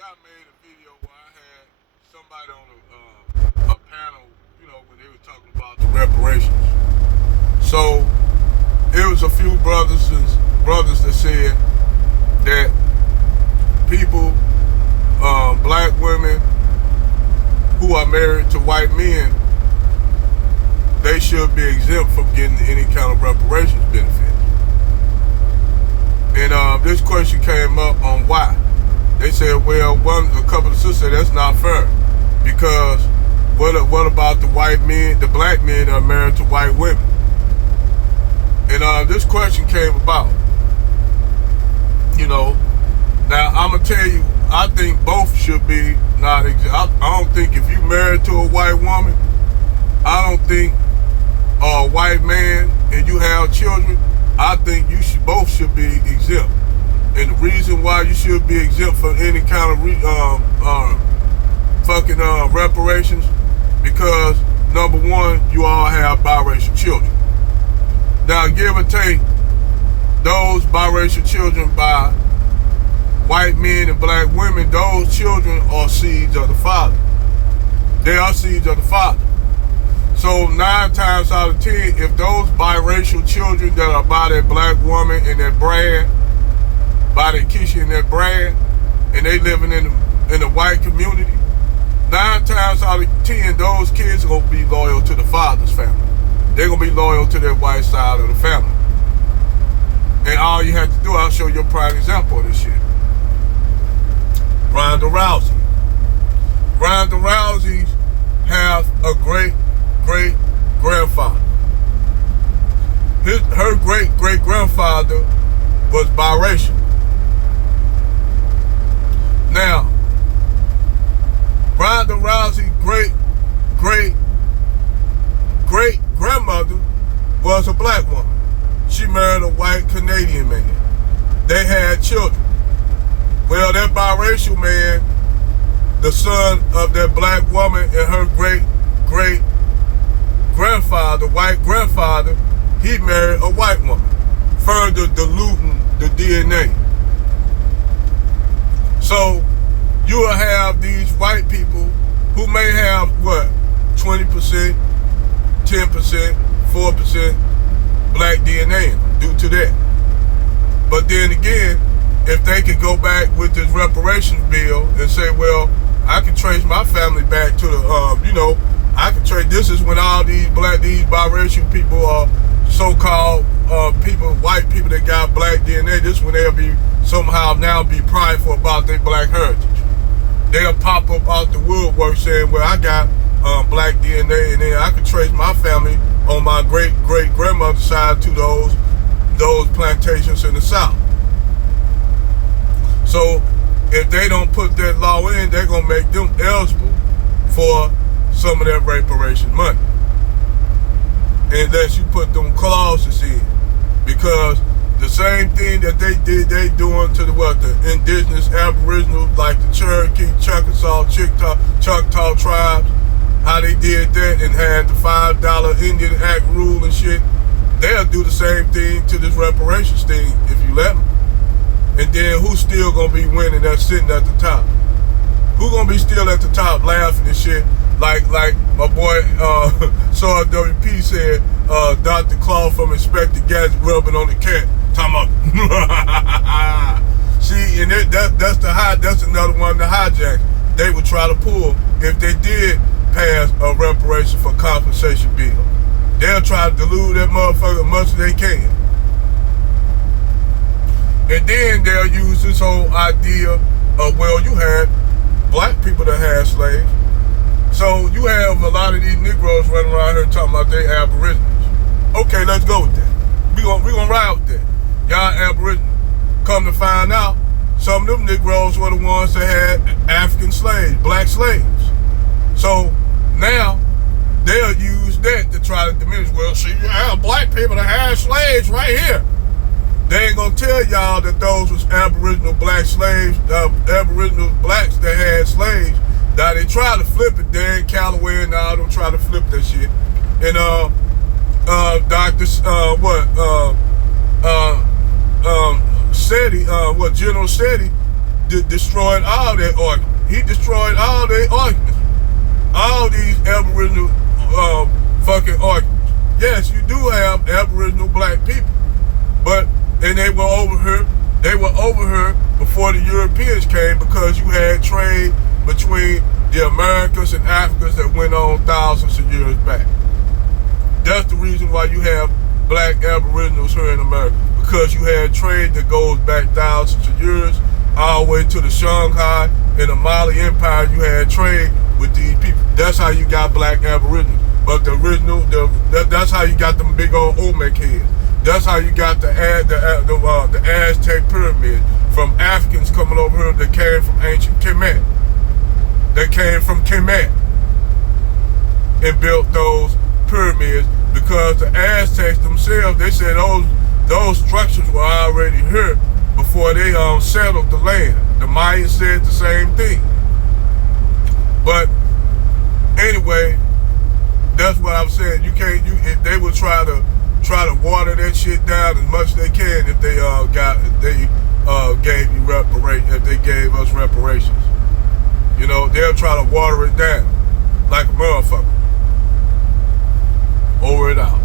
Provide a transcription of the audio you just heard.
I made a video where I had somebody on a panel, when they were talking about the reparations. So it was a few brothers that said that people, black women who are married to white men, they should be exempt from getting any kind of reparations benefits. And this question came up on why. They said, well, a couple of sisters said that's not fair, because what about the white men, the black men that are married to white women? And this question came about. Now I'm gonna tell you, I think both should be not exempt. I don't think if you married to a white woman, I don't think a white man and you have children, I think both should be exempt. And the reason why you should be exempt from any kind of reparations, because number one, you all have biracial children. Now, give or take, those biracial children by white men and black women, those children are seeds of the father. They are seeds of the father. So 9 times out of 10, if those biracial children that are by that black woman and that Brad, by that Keisha and that Brad, and they living in the white community, 9 times out of 10, those kids are going to be loyal to the father's family. They're going to be loyal to their white side of the family. And all you have to do, I'll show you a prime example of this shit. Ronda Rousey. Ronda Rousey have a great-great-grandfather. Her great-great-grandfather was biracial. Now, Ronda Rousey's great-great-grandmother was a black woman. She married a white Canadian man. They had children. Well, that biracial man, the son of that black woman and her great-great-grandfather, white grandfather, he married a white woman, further diluting the DNA. So you will have these white people who may have, 20%, 10%, 4% black DNA due to that. But then again, if they could go back with this reparations bill and say, well, I can trace my family back to the, I can trace, this is when all these biracial people are so-called white people that got black DNA, this is when they'll be somehow now be prideful about their black heritage. They'll pop up out the woodwork saying, well, I got black DNA, and then I can trace my family on my great-great-grandmother's side to those plantations in the South. So if they don't put that law in, they're going to make them eligible for some of that reparation money, unless you put them clauses in. Because the same thing that they did, they doing to the indigenous aboriginals, like the Cherokee, Chickasaw, Choctaw tribes, how they did that and had the $5 Indian Act rule and shit. They'll do the same thing to this reparations thing if you let them. And then who's still gonna be winning that's sitting at the top? Who gonna be still at the top laughing and shit? Like my boy Saw WP said, Dr. Claw from Inspector Gadget rubbing on the cat. Talking about see, and that's another one of the hijacks they would try to pull if they did pass a reparation for compensation bill. They'll try to dilute that motherfucker as much as they can. And then they'll use this whole idea of, well, you had black people that had slaves. So you have a lot of these Negroes running around here talking about they aboriginals. Okay, let's go with that. We gonna ride with that. Y'all aboriginal. Come to find out, some of them Negroes were the ones that had African slaves, black slaves. So now they'll use that to try to diminish. Well, see, you have black people that had slaves right here. They ain't gonna tell y'all that those was aboriginal black slaves, aboriginal blacks that had slaves. Now they try to flip it. Dan Calloway and all them try to flip that shit. And General Seti, destroyed all their arguments. He destroyed all their arguments. All these Aboriginal fucking arguments. Yes, you do have Aboriginal black people, and they were over here. They were over here before the Europeans came because you had trade between the Americans and Africans that went on thousands of years back. That's the reason why you have black Aboriginals here in America, because you had trade that goes back thousands of years, all the way to the Shanghai and the Mali Empire. You had trade with these people. That's how you got black Aboriginals. But that's how you got them big old Olmec heads. That's how you got the Aztec pyramids from Africans coming over here that came from ancient Kemet. They came from Kemet and built those pyramids because the Aztecs themselves, they said those structures were already here before they settled the land. The Mayans said the same thing. But anyway, that's what I'm saying. If they would try to water that shit down as much as they can if they gave you reparations, if they gave us reparations. You know, they'll try to water it down like a motherfucker. Over it out.